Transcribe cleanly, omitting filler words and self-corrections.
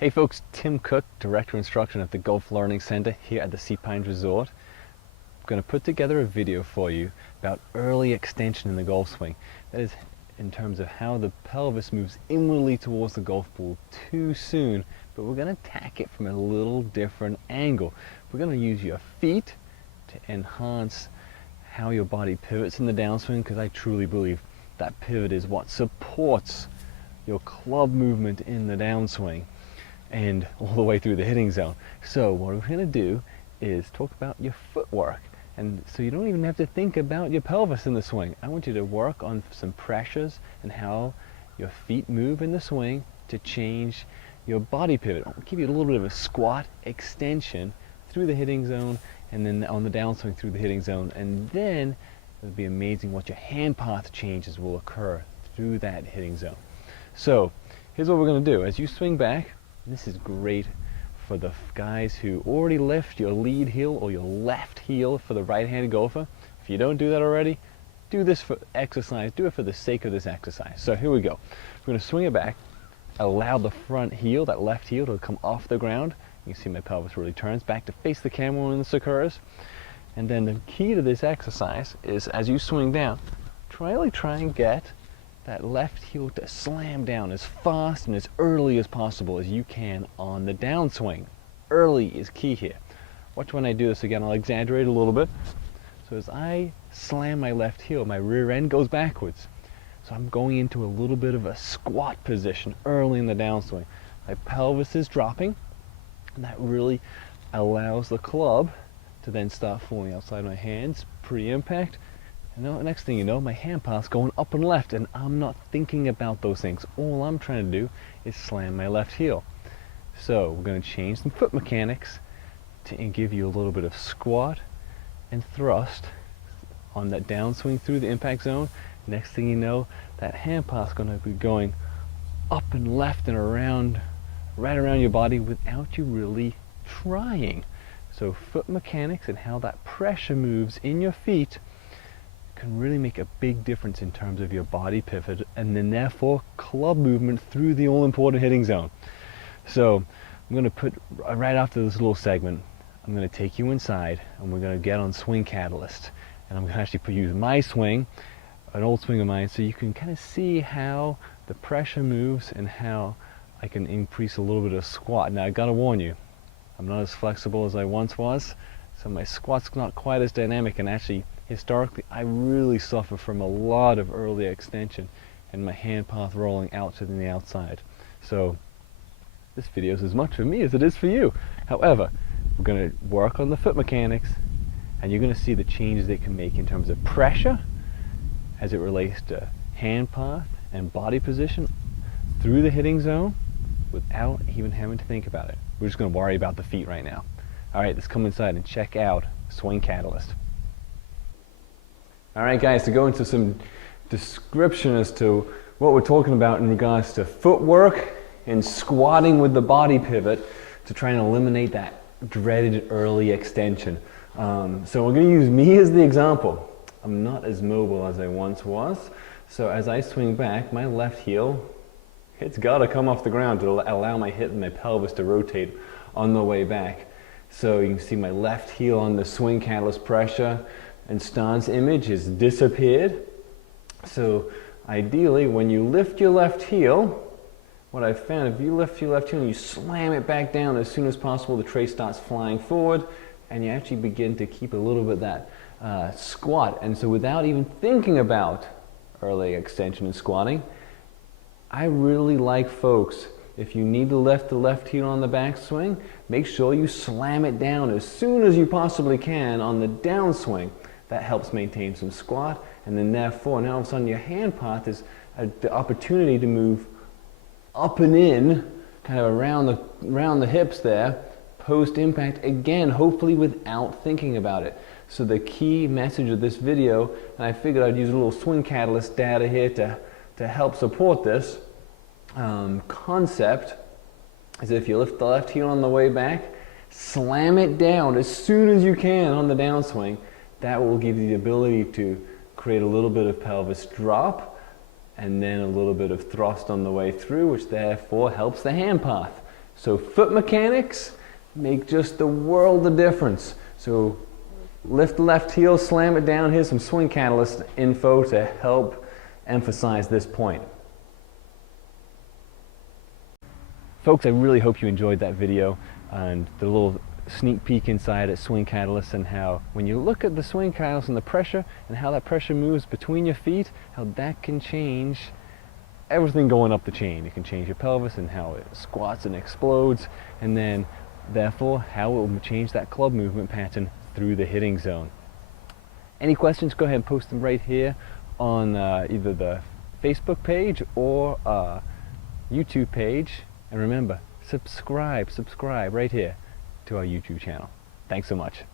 Hey folks, Tim Cook, Director of Instruction at the Golf Learning Center here at the Sea Pines Resort. I'm going to put together a video for you about early extension in the golf swing. That is in terms of how the pelvis moves inwardly towards the golf ball too soon, but we're going to attack it from a little different angle. We're going to use your feet to enhance how your body pivots in the downswing, because I truly believe that pivot is what supports your club movement in the downswing and all the way through the hitting zone. So what we're going to do is talk about your footwork, and so you don't even have to think about your pelvis in the swing. I want you to work on some pressures and how your feet move in the swing to change your body pivot. I'll give you a little bit of a squat extension through the hitting zone, and then on the downswing through the hitting zone, and then it'll be amazing what your hand path changes will occur through that hitting zone. So here's what we're going to do. As you swing back, this is great for the guys who already lift your lead heel or your left heel for the right-handed golfer. If you don't do that already, do this for exercise. Do it for the sake of this exercise. So here we go. We're going to swing it back, allow the front heel, that left heel, to come off the ground. You can see my pelvis really turns back to face the camera when this occurs. And then the key to this exercise is, as you swing down, try and get that left heel to slam down as fast and as early as possible as you can on the downswing. Early is key here. Watch when I do this again. I'll exaggerate a little bit. So as I slam my left heel, my rear end goes backwards. So I'm going into a little bit of a squat position early in the downswing. My pelvis is dropping, and that really allows the club to then start falling outside my hands pre-impact. And the next thing you know, my hand path's going up and left, and I'm not thinking about those things. All I'm trying to do is slam my left heel. So we're going to change some foot mechanics to give you a little bit of squat and thrust on that downswing through the impact zone. Next thing you know, that hand path's going to be going up and left and around, right around your body without you really trying. So foot mechanics and how that pressure moves in your feet can really make a big difference in terms of your body pivot, and then therefore club movement through the all-important hitting zone. So I'm going to put, right after this little segment, I'm going to take you inside and we're going to get on Swing Catalyst, and I'm going to actually use my swing, an old swing of mine, so you can kind of see how the pressure moves and how I can increase a little bit of squat. Now I got to warn you, I'm not as flexible as I once was, so my squat's not quite as dynamic, and actually historically I really suffer from a lot of early extension and my hand path rolling out to the outside. So this video is as much for me as it is for you. However, we're going to work on the foot mechanics, and you're going to see the changes they can make in terms of pressure as it relates to hand path and body position through the hitting zone without even having to think about it. We're just going to worry about the feet right now. Alright, let's come inside and check out Swing Catalyst. Alright guys, to go into some description as to what we're talking about in regards to footwork and squatting with the body pivot to try and eliminate that dreaded early extension. So we're going to use me as the example. I'm not as mobile as I once was, so as I swing back, my left heel, it's got to come off the ground to allow my hip and my pelvis to rotate on the way back. So you can see my left heel on the Swing Catalyst pressure and stance image has disappeared. So ideally, when you lift your left heel, what I've found, if you lift your left heel and you slam it back down as soon as possible, the tray starts flying forward, and you actually begin to keep a little bit of that squat. And so without even thinking about early extension and squatting, I really like folks, if you need to lift the left heel on the backswing, make sure you slam it down as soon as you possibly can on the downswing. That helps maintain some squat, and then therefore now all of a sudden your hand path is the opportunity to move up and in, kind of around the hips there, post impact, again, hopefully without thinking about it. So the key message of this video, and I figured I'd use a little Swing Catalyst data here to help support this concept, is if you lift the left heel on the way back, slam it down as soon as you can on the downswing. That will give you the ability to create a little bit of pelvis drop and then a little bit of thrust on the way through, which therefore helps the hand path. So foot mechanics make just the world of difference. So lift the left heel, slam it down. Here's some swing catalyst info to help emphasize this point. Folks, I really hope you enjoyed that video and the little sneak peek inside at swing catalyst, and how when you look at the swing catalyst and the pressure and how that pressure moves between your feet, how that can change everything going up the chain. It can change your pelvis and how it squats and explodes, and then therefore how it will change that club movement pattern through the hitting zone. Any questions, go ahead and post them right here on either the Facebook page or YouTube page. And remember, subscribe right here to our YouTube channel. Thanks so much.